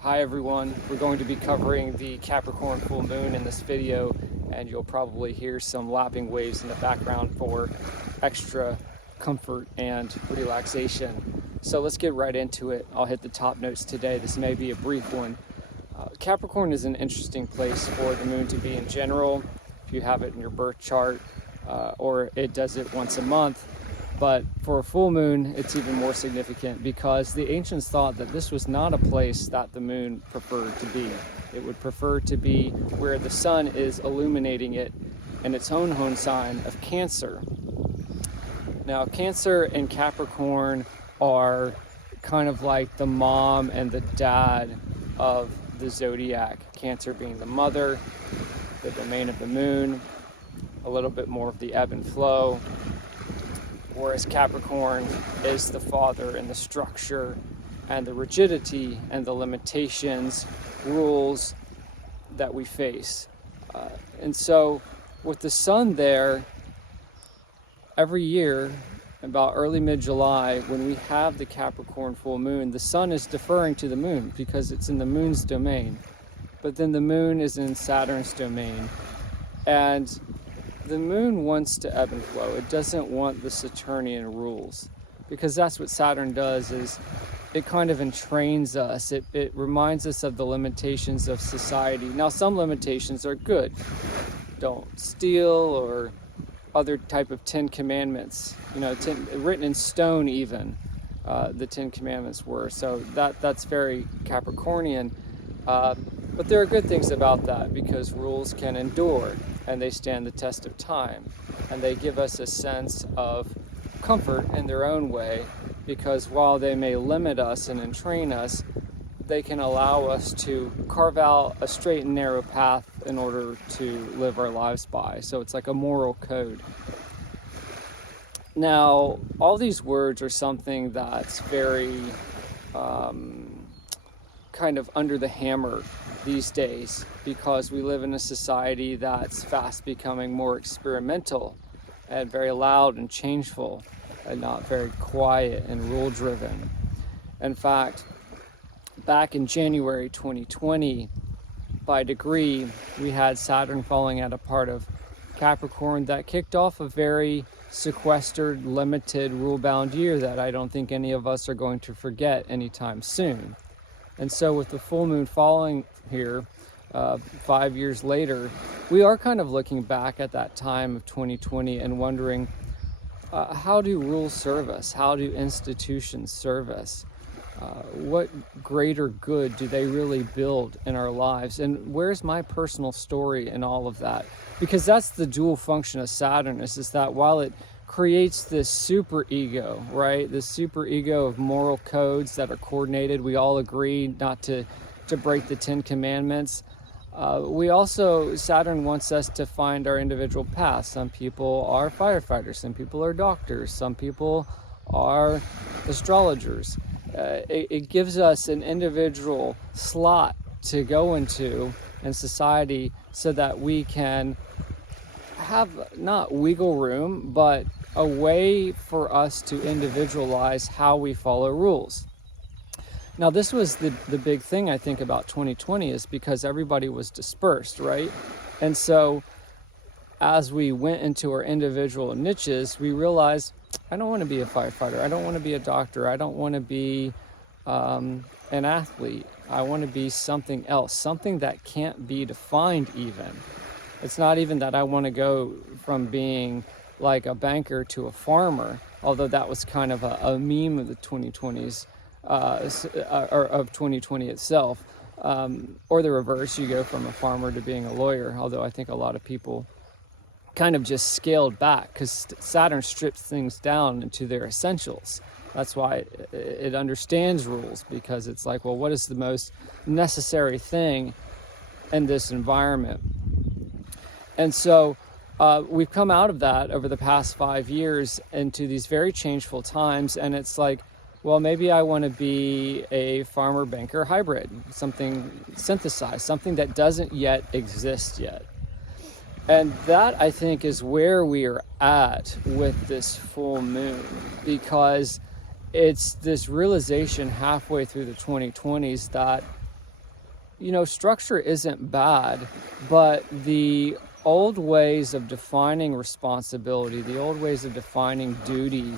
Hi everyone, we're going to be covering the Capricorn full moon in this video, and you'll probably hear some lapping waves in the background for extra comfort and relaxation. So let's get right into it. I'll hit the top notes today. This may be a brief one. Capricorn is an interesting place for the moon to be in general, if you have it in your birth chart, or it does it once a month. But for a full moon, it's even more significant because the ancients thought that this was not a place that the moon preferred to be. It would prefer to be where the sun is illuminating it in its own home sign of Cancer. Now, Cancer and Capricorn are kind of like the mom and the dad of the zodiac. Cancer being the mother, the domain of the moon, a little bit more of the ebb and flow. Whereas Capricorn is the father and the structure and the rigidity and the limitations, rules that we face. And so with the sun there, every year, about early mid-July, when we have the Capricorn full moon, the sun is deferring to the moon because it's in the moon's domain. But then the moon is in Saturn's domain. And the moon wants to ebb and flow. It doesn't want the Saturnian rules, because that's what Saturn does, is it kind of entrains us. It reminds us of the limitations of society. Now, some limitations are good. Don't steal, or other type of 10 commandments, written in stone even, the 10 commandments were. So that's very Capricornian. But there are good things about that, because rules can endure and they stand the test of time, and they give us a sense of comfort in their own way, because while they may limit us and entrain us, they can allow us to carve out a straight and narrow path in order to live our lives by. So it's like a moral code. Now, all these words are something that's very kind of under the hammer these days, because we live in a society that's fast becoming more experimental and very loud and changeful, and not very quiet and rule driven. In fact, back in January 2020, by degree, we had Saturn falling at a part of Capricorn that kicked off a very sequestered, limited, rule-bound year that I don't think any of us are going to forget anytime soon. And so with the full moon falling here 5 years later, we are kind of looking back at that time of 2020 and wondering, how do rules serve us? How do institutions serve us? What greater good do they really build in our lives? And where's my personal story in all of that? Because that's the dual function of Saturn, is that while it creates this super ego, right? This super ego of moral codes that are coordinated. We all agree not to break the 10 commandments. Saturn wants us to find our individual paths. Some people are firefighters, some people are doctors, some people are astrologers. It gives us an individual slot to go into in society so that we can have not wiggle room, but a way for us to individualize how we follow rules. Now, this was the big thing, I think, about 2020, is because everybody was dispersed, right? And so as we went into our individual niches, we realized, I don't want to be a firefighter. I don't want to be a doctor. I don't want to be an athlete. I want to be something else, something that can't be defined even. It's not even that I want to go from being like a banker to a farmer, although that was kind of a meme of the 2020s, or of 2020 itself, or the reverse. You go from a farmer to being a lawyer, although I think a lot of people kind of just scaled back, because Saturn strips things down into their essentials. That's why it understands rules, because it's like, well, what is the most necessary thing in this environment? And so we've come out of that over the past 5 years into these very changeful times, and it's like, well, maybe I want to be a farmer banker hybrid, something synthesized, something that doesn't yet exist yet. And that, I think, is where we are at with this full moon, because it's this realization halfway through the 2020s that structure isn't bad, but the old ways of defining responsibility, the old ways of defining duty,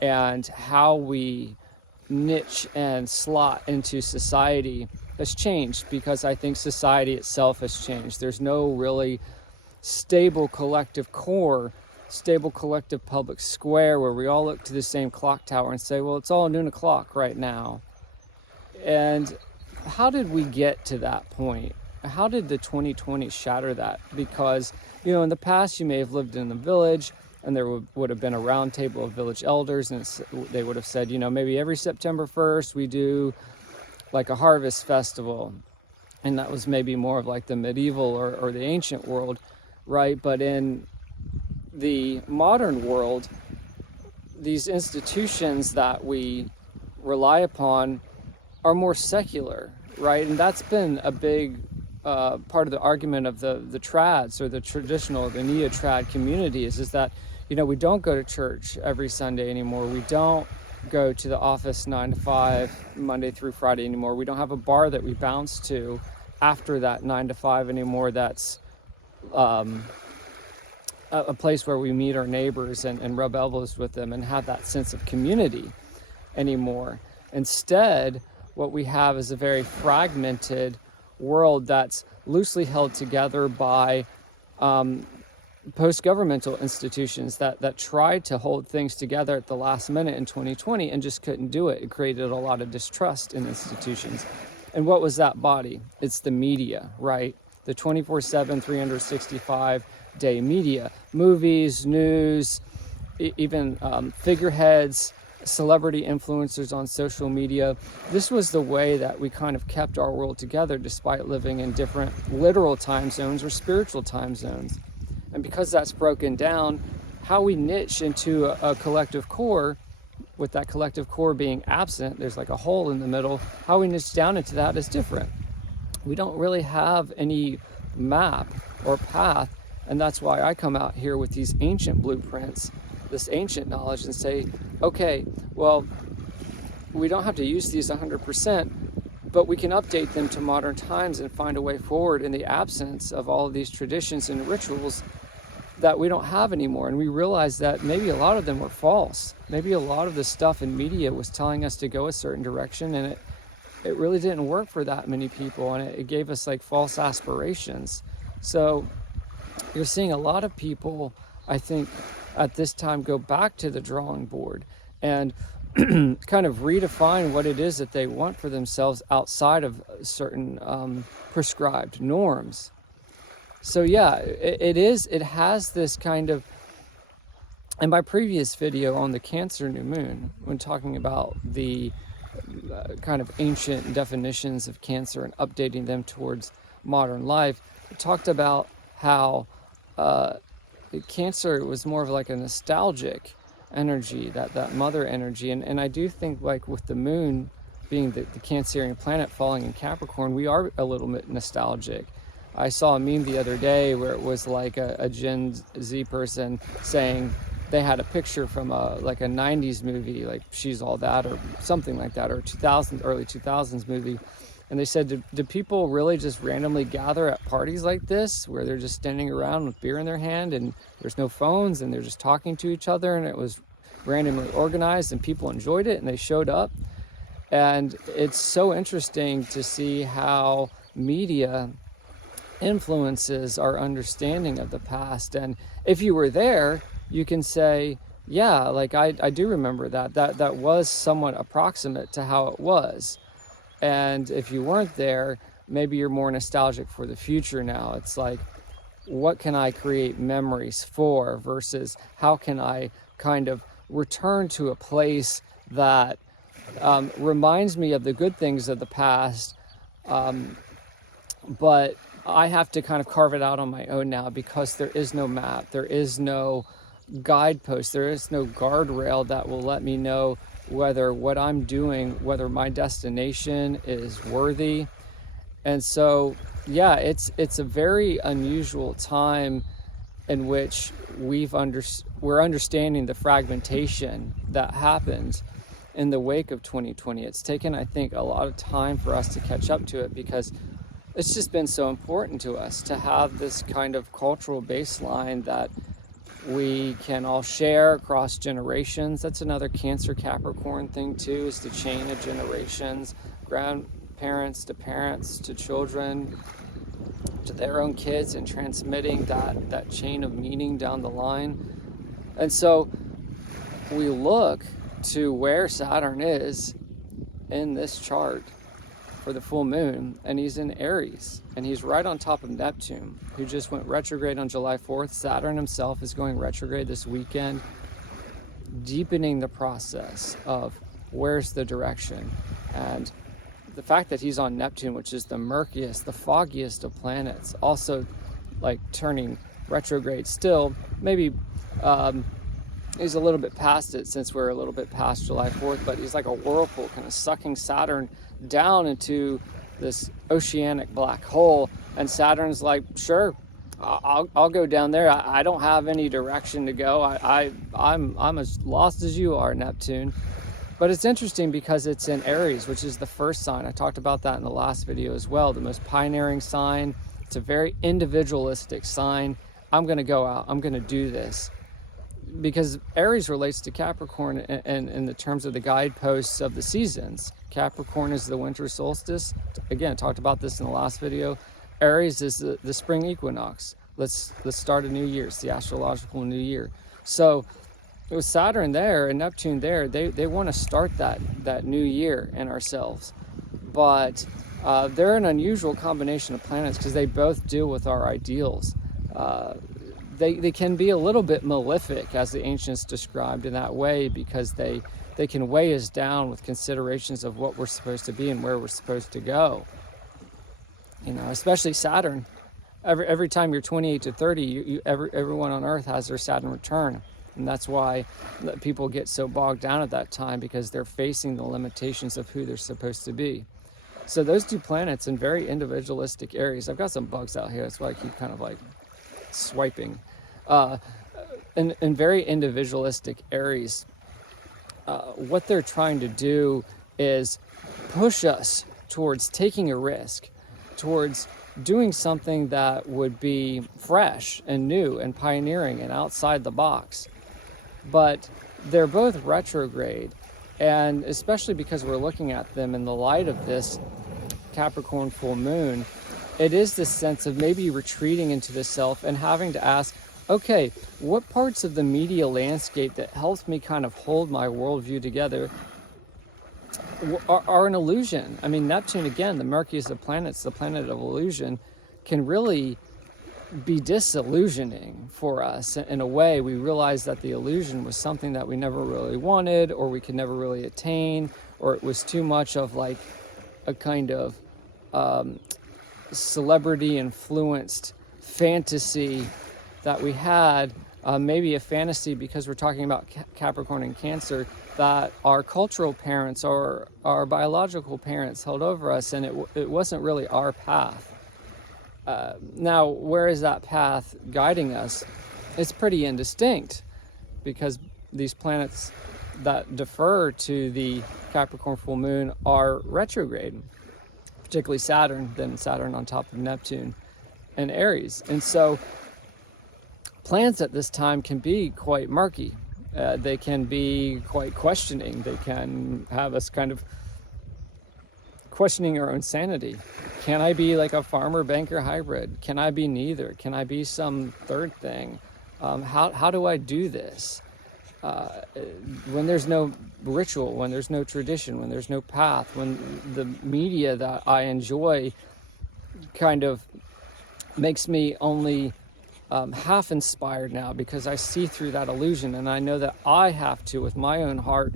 and how we niche and slot into society has changed, because I think society itself has changed. There's no really stable collective core, stable collective public square where we all look to the same clock tower and say, well, it's all noon o'clock right now. And how did we get to that point? How did the 2020 shatter that? Because, in the past you may have lived in the village, and there would have been a round table of village elders, and they would have said, maybe every September 1st we do like a harvest festival. And that was maybe more of like the medieval or the ancient world, right? But in the modern world, these institutions that we rely upon are more secular, right? And that's been a big part of the argument of the trads, or the traditional, the neo-trad community, is that, we don't go to church every Sunday anymore. We don't go to the office 9 to 5, Monday through Friday anymore. We don't have a bar that we bounce to after that 9 to 5 anymore. That's a place where we meet our neighbors and rub elbows with them and have that sense of community anymore. Instead, what we have is a very fragmented world that's loosely held together by post-governmental institutions that tried to hold things together at the last minute in 2020 and just couldn't do it. It created a lot of distrust in institutions. And what was that body? It's the media, right? The 24/7, 365-day media. Movies, news, even figureheads, celebrity influencers on social media. This was the way that we kind of kept our world together, despite living in different literal time zones or spiritual time zones. And because that's broken down, how we niche into a collective core, with that collective core being absent, there's like a hole in the middle, how we niche down into that is different. We don't really have any map or path, and that's why I come out here with these ancient blueprints, this ancient knowledge, and say, okay, well, we don't have to use these 100%, but we can update them to modern times and find a way forward in the absence of all of these traditions and rituals that we don't have anymore. And we realize that maybe a lot of them were false. Maybe a lot of the stuff in media was telling us to go a certain direction, and it really didn't work for that many people, and it gave us like false aspirations. So you're seeing a lot of people, I think, at this time go back to the drawing board and kind of redefine what it is that they want for themselves outside of certain prescribed norms. So yeah, it has this kind of, in my previous video on the Cancer new moon, when talking about the kind of ancient definitions of Cancer and updating them towards modern life, I talked about how Cancer was more of like a nostalgic energy, that mother energy. And I do think, like with the moon being the Cancerian planet falling in Capricorn, we are a little bit nostalgic. I saw a meme the other day where it was like a Gen Z person saying they had a picture from like a 90s movie, like She's All That or something like that, or early 2000s movie. And they said, do people really just randomly gather at parties like this, where they're just standing around with beer in their hand and there's no phones and they're just talking to each other, and it was randomly organized and people enjoyed it and they showed up? And it's so interesting to see how media influences our understanding of the past. And if you were there, you can say, yeah, like I do remember that was somewhat approximate to how it was. And if you weren't there, maybe you're more nostalgic for the future now. It's like, what can I create memories for, versus how can I kind of return to a place that reminds me of the good things of the past, but I have to kind of carve it out on my own now, because there is no map, there is no guidepost, there is no guardrail that will let me know whether what I'm doing, whether my destination is worthy. And so, yeah, it's a very unusual time in which we're understanding the fragmentation that happened in the wake of 2020. It's taken, I think, a lot of time for us to catch up to it, because it's just been so important to us to have this kind of cultural baseline that we can all share across generations. That's another Cancer Capricorn thing too, is the chain of generations, grandparents to parents to children to their own kids, and transmitting that chain of meaning down the line. And so we look to where Saturn is in this chart for the full moon, and he's in Aries, and he's right on top of Neptune, who just went retrograde on July 4th. Saturn himself is going retrograde this weekend, deepening the process of where's the direction. And the fact that he's on Neptune, which is the murkiest, the foggiest of planets, also like turning retrograde still. Maybe he's a little bit past it, since we're a little bit past July 4th, but he's like a whirlpool kind of sucking Saturn down into this oceanic black hole. And Saturn's like, sure, I'll go down there. I don't have any direction to go. I'm as lost as you are, Neptune. But it's interesting because it's in Aries, which is the first sign. I talked about that in the last video as well. The most pioneering sign. It's a very individualistic sign. I'm going to go out. I'm going to do this. Because Aries relates to Capricorn in the terms of the guideposts of the seasons. Capricorn is the winter solstice. Again, I talked about this in the last video. Aries is the spring equinox. Let's start a new year. It's the astrological new year. So with Saturn there and Neptune there, they want to start that new year in ourselves. But they're an unusual combination of planets because they both deal with our ideals. They can be a little bit malefic, as the ancients described, in that way, because they can weigh us down with considerations of what we're supposed to be and where we're supposed to go. You know, especially Saturn. Every time you're 28 to 30, everyone on Earth has their Saturn return. And that's why people get so bogged down at that time, because they're facing the limitations of who they're supposed to be. So those two planets in very individualistic areas. I've got some bugs out here, that's why I keep kind of like swiping. In very individualistic areas, what they're trying to do is push us towards taking a risk, towards doing something that would be fresh and new and pioneering and outside the box. But they're both retrograde, and especially because we're looking at them in the light of this Capricorn full moon, it is this sense of maybe retreating into the self and having to ask, okay, what parts of the media landscape that helps me kind of hold my worldview together are an illusion? I mean, Neptune, again, the murkiest of planets, the planet of illusion, can really be disillusioning for us. In a way, we realize that the illusion was something that we never really wanted, or we could never really attain, or it was too much of like a kind of celebrity influenced fantasy that we had, maybe a fantasy, because we're talking about Capricorn and Cancer, that our cultural parents or our biological parents held over us, and it wasn't really our path. Now, where is that path guiding us? It's pretty indistinct, because these planets that defer to the Capricorn full moon are retrograde, particularly Saturn, then Saturn on top of Neptune and Aries. And so plans at this time can be quite murky. They can be quite questioning. They can have us kind of questioning our own sanity. Can I be like a farmer banker hybrid? Can I be neither? Can I be some third thing? How do I do this? When there's no ritual, when there's no tradition, when there's no path, when the media that I enjoy kind of makes me only half inspired now, because I see through that illusion, and I know that I have to, with my own heart,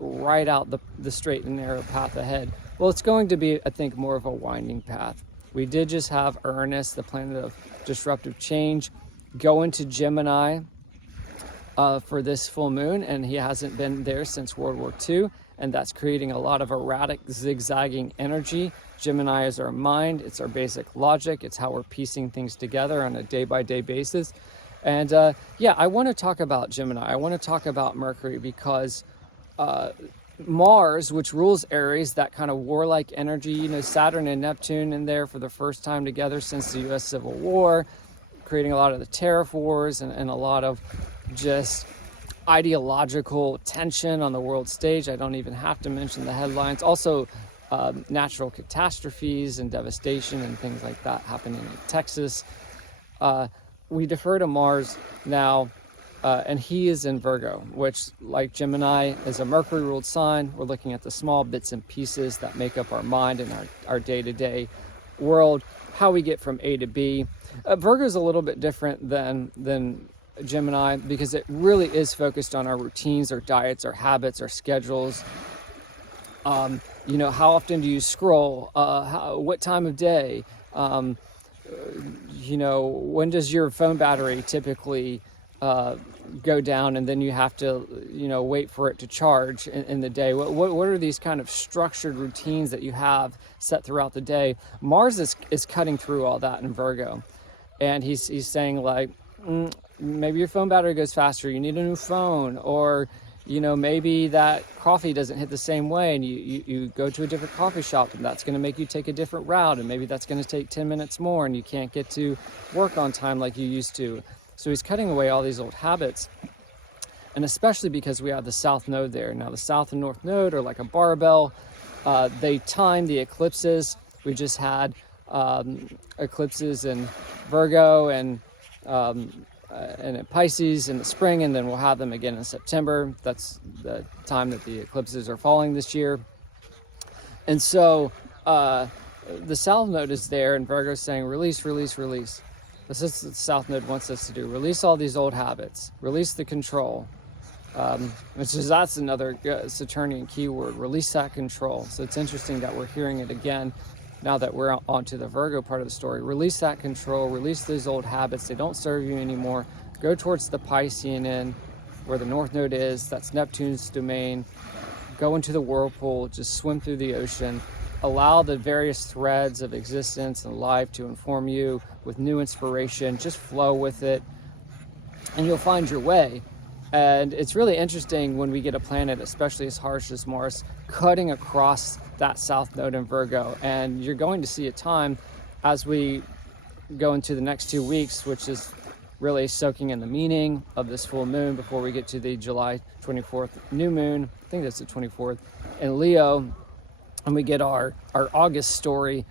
write out the straight and narrow path ahead. Well, it's going to be, I think, more of a winding path. We did just have Uranus, the planet of disruptive change, go into Gemini for this full moon, and he hasn't been there since World War II, and that's creating a lot of erratic, zigzagging energy. Gemini is our mind, it's our basic logic, it's how we're piecing things together on a day-by-day basis. And yeah, I want to talk about Gemini. I want to talk about Mercury, because Mars, which rules Aries, that kind of warlike energy, you know, Saturn and Neptune in there for the first time together since the US Civil War, creating a lot of the tariff wars and a lot of just ideological tension on the world stage. I don't even have to mention the headlines. Also, natural catastrophes and devastation and things like that happening in Texas. We defer to Mars now, and he is in Virgo, which, like Gemini, is a Mercury-ruled sign. We're looking at the small bits and pieces that make up our mind and our day-to-day world, how we get from A to B. Virgo is a little bit different than Gemini because it really is focused on our routines, our diets, our habits, our schedules. You know, how often do you scroll? What time of day? You know, when does your phone battery typically go down, and then you have to, you know, wait for it to charge in the day? What are these kind of structured routines that you have set throughout the day? Mars is cutting through all that in Virgo, and he's saying like, maybe your phone battery goes faster, you need a new phone, or you know, maybe that coffee doesn't hit the same way and you go to a different coffee shop, and that's going to make you take a different route, and maybe that's going to take 10 minutes more and you can't get to work on time like you used to. So he's cutting away all these old habits, and especially because we have the South Node there. Now the South and North Node are like a barbell. They time the eclipses. We just had eclipses in Virgo and in Pisces in the spring, and then we'll have them again in September. That's the time that the eclipses are falling this year. And so the South Node is there, and Virgo's saying, release, release, release. This is what the South Node wants us to do. Release all these old habits. Release the control. That's another Saturnian keyword, release that control. So it's interesting that we're hearing it again now that we're onto the Virgo part of the story. Release that control, release those old habits. They don't serve you anymore. Go towards the Piscean end, where the North Node is. That's Neptune's domain. Go into the whirlpool, just swim through the ocean. Allow the various threads of existence and life to inform you with new inspiration. Just flow with it, and you'll find your way. And it's really interesting when we get a planet, especially as harsh as Mars, cutting across that South Node in Virgo. And you're going to see a time as we go into the next 2 weeks, which is really soaking in the meaning of this full moon before we get to the July 24th new moon. I think that's the 24th in Leo. And we get our August story.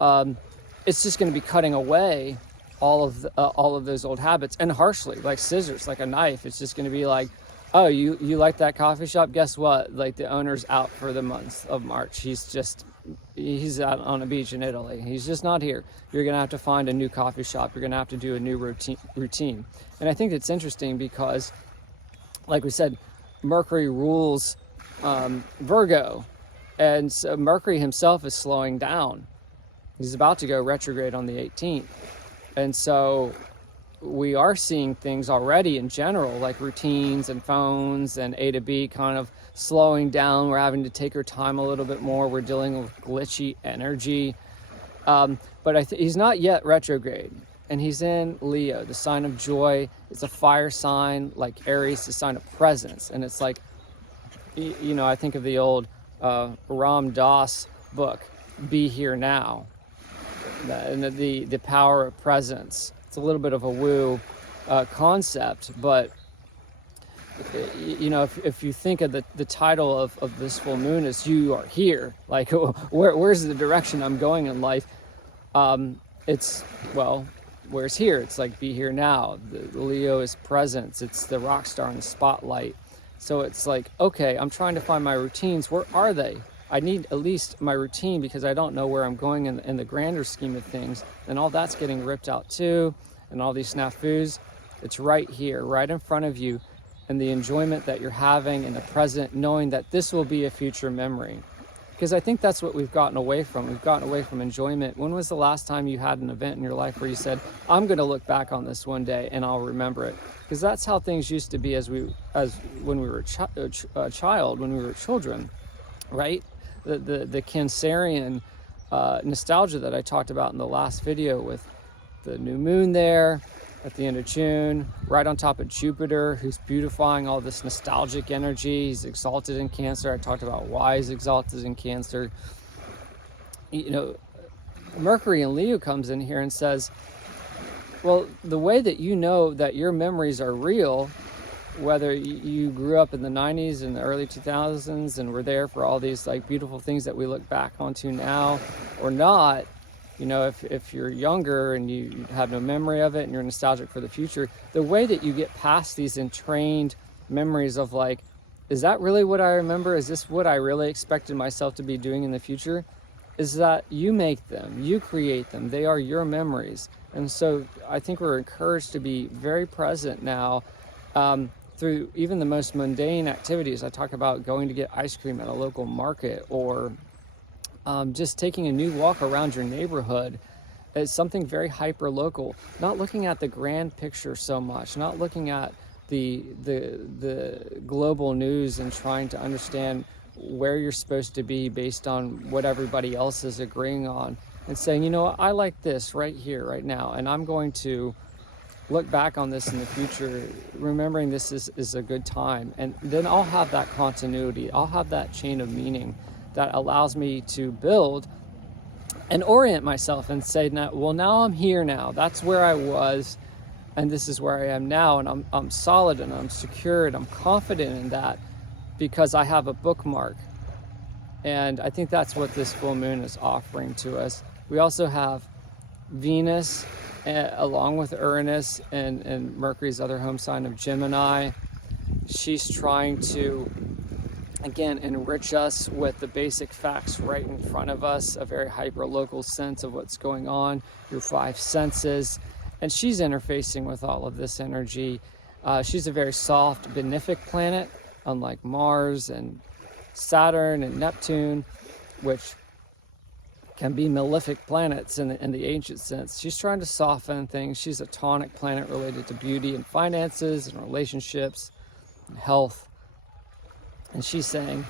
It's just going to be cutting away all of those old habits, and harshly, like scissors, like a knife. It's just going to be like, oh, you like that coffee shop? Guess what? Like, the owner's out for the month of March. He's out on a beach in Italy. He's just not here. You're going to have to find a new coffee shop. You're going to have to do a new routine. And I think it's interesting because, like we said, Mercury rules Virgo, and so Mercury himself is slowing down. He's about to go retrograde on the 18th. And so we are seeing things already in general, like routines and phones and A to B kind of slowing down. We're having to take our time a little bit more. We're dealing with glitchy energy. But he's not yet retrograde. And he's in Leo, the sign of joy. It's a fire sign, like Aries, the sign of presence. And it's like, you know, I think of the old Ram Dass book, Be Here Now. And the power of presence. It's a little bit of a woo concept, but you know, if you think of the title of this full moon is "You Are Here," like where's the direction I'm going in life? It's, well, where's here? It's like be here now. The Leo is presence. It's the rock star in the spotlight. So it's like, okay, I'm trying to find my routines. Where are they? I need at least my routine because I don't know where I'm going in the grander scheme of things. And all that's getting ripped out too. And all these snafus, it's right here, right in front of you. And the enjoyment that you're having in the present, knowing that this will be a future memory. Because I think that's what we've gotten away from. We've gotten away from enjoyment. When was the last time you had an event in your life where you said, I'm going to look back on this one day and I'll remember it? Because that's how things used to be as when we were a child, when we were children, right? The Cancerian nostalgia that I talked about in the last video with the new moon there, at the end of June, right on top of Jupiter, who's beautifying all this nostalgic energy. He's exalted in Cancer. I talked about why he's exalted in Cancer. You know, Mercury in Leo comes in here and says, well, the way that you know that your memories are real, whether you grew up in the 90s and the early 2000s and were there for all these like beautiful things that we look back onto now or not, you know, if you're younger and you have no memory of it and you're nostalgic for the future, the way that you get past these entrained memories of like, is that really what I remember? Is this what I really expected myself to be doing in the future? Is that you make them, you create them, they are your memories. And so I think we're encouraged to be very present now through even the most mundane activities. I talk about going to get ice cream at a local market, or just taking a new walk around your neighborhood. It's something very hyper local, not looking at the grand picture so much, not looking at the global news and trying to understand where you're supposed to be based on what everybody else is agreeing on, and saying, you know what, I like this right here, right now, and I'm going to look back on this in the future, remembering this is a good time. And then I'll have that continuity, I'll have that chain of meaning that allows me to build and orient myself and say, well, now I'm here now. That's where I was, and this is where I am now, and I'm solid and I'm secure and I'm confident in that because I have a bookmark. And I think that's what this full moon is offering to us. We also have Venus along with Uranus and Mercury's other home sign of Gemini. She's trying to, again, enrich us with the basic facts right in front of us, a very hyper-local sense of what's going on, your five senses. And she's interfacing with all of this energy. She's a very soft, benefic planet, unlike Mars and Saturn and Neptune, which can be malefic planets in the ancient sense. She's trying to soften things. She's a tonic planet related to beauty and finances and relationships and health. And she's saying,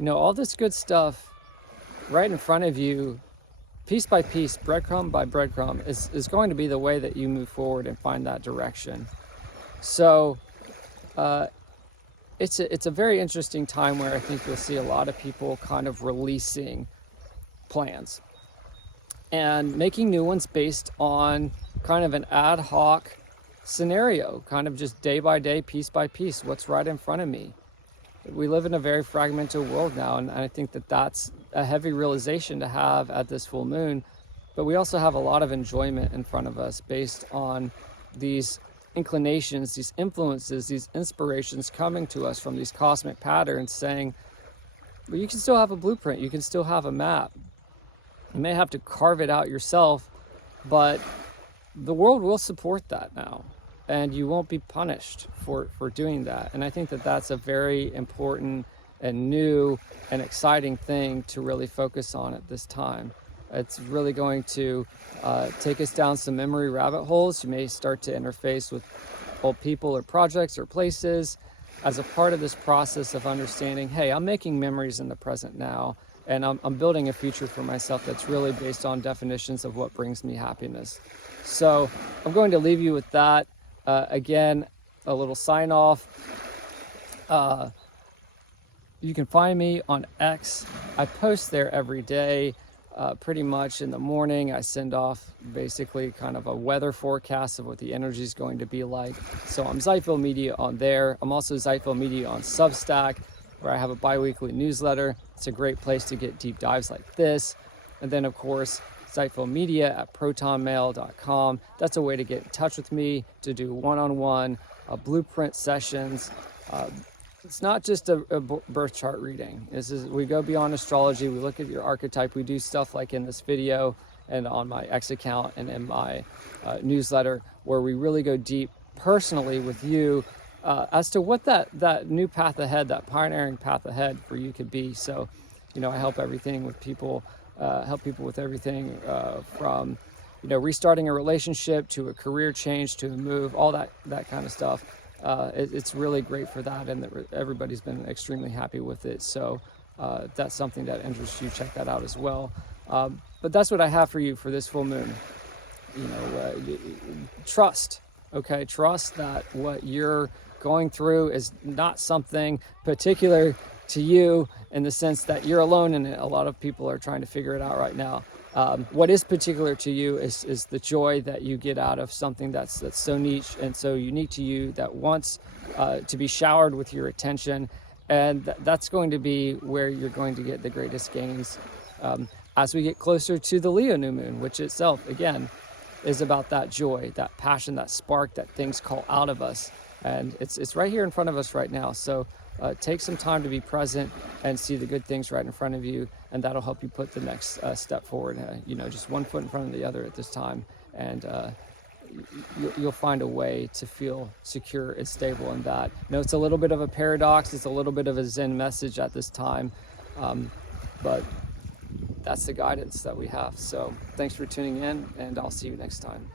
you know, all this good stuff right in front of you, piece by piece, breadcrumb by breadcrumb, is going to be the way that you move forward and find that direction. So it's a very interesting time where I think you'll see a lot of people kind of releasing plans and making new ones based on kind of an ad hoc scenario, kind of just day by day, piece by piece, what's right in front of me. We live in a very fragmented world now, and I think that that's a heavy realization to have at this full moon. But we also have a lot of enjoyment in front of us based on these inclinations, these influences, these inspirations coming to us from these cosmic patterns saying, well, you can still have a blueprint, you can still have a map. You may have to carve it out yourself, but the world will support that now, and you won't be punished for doing that. And I think that that's a very important and new and exciting thing to really focus on at this time. It's really going to take us down some memory rabbit holes. You may start to interface with old people or projects or places as a part of this process of understanding, hey, I'm making memories in the present now, and I'm building a future for myself that's really based on definitions of what brings me happiness. So I'm going to leave you with that. Again, a little sign off. You can find me on X. I post there every day. Pretty much in the morning, I send off basically kind of a weather forecast of what the energy is going to be like. So I'm Zeitville Media on there. I'm also Zeitville Media on Substack, where I have a bi-weekly newsletter. It's a great place to get deep dives like this. And then, of course, Zeitville Media at protonmail.com. That's a way to get in touch with me, to do one-on-one blueprint sessions. It's not just a birth chart reading. We go beyond astrology. We look at your archetype. We do stuff like in this video and on my X account and in my newsletter, where we really go deep personally with you as to what that new path ahead, that pioneering path ahead for you could be. So, you know, I help people with everything from, you know, restarting a relationship to a career change to a move, all that kind of stuff. It's really great for that, and everybody's been extremely happy with it. So if that's something that interests you, check that out as well. But that's what I have for you for this full moon. You know, trust. Okay, trust that what you're going through is not something particular to you, in the sense that you're alone in it. A lot of people are trying to figure it out right now. What is particular to you is the joy that you get out of something that's so niche and so unique to you, that wants to be showered with your attention, and that's going to be where you're going to get the greatest gains as we get closer to the Leo new moon, which itself, again, is about that joy, that passion, that spark that things call out of us. And it's right here in front of us right now. So take some time to be present and see the good things right in front of you, and that'll help you put the next step forward. Just one foot in front of the other at this time, and you'll find a way to feel secure and stable in that. It's a little bit of a paradox. It's a little bit of a Zen message at this time, but that's the guidance that we have. So thanks for tuning in, and I'll see you next time.